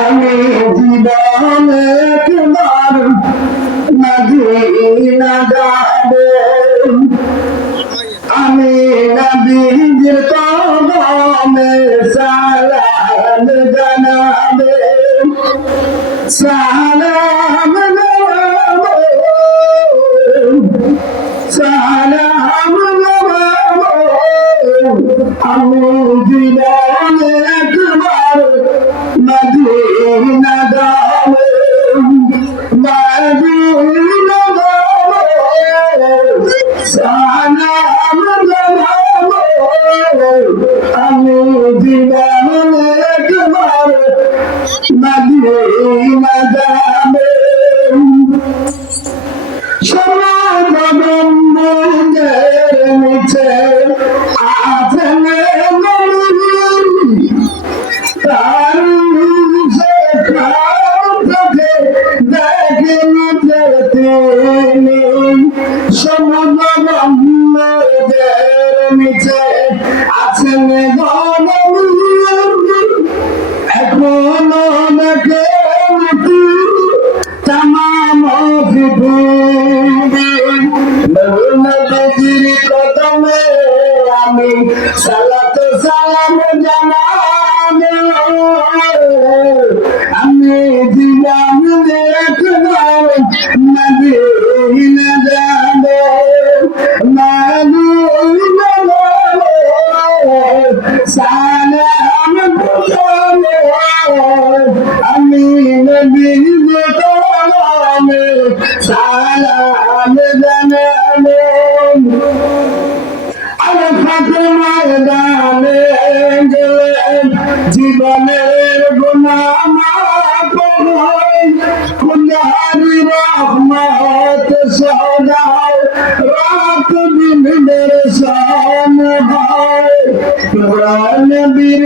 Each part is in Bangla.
আমি জীবনে একবার মদিনা যাব। আমি নবীর কদমে সালাম জানাবে। সালাম no. নিচে আছেন এখনও তামাম কদমে আমি সালাত সালাম জানাব জীবনের খুদারি রহমত সদায় রাত দিন দর্শন হয় পুরান বীর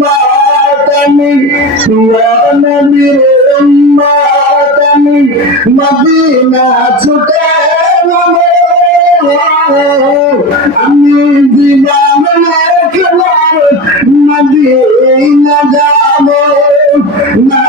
মাতামি মদিনা ছুটে আমি দিবানে মদিনা যাব। না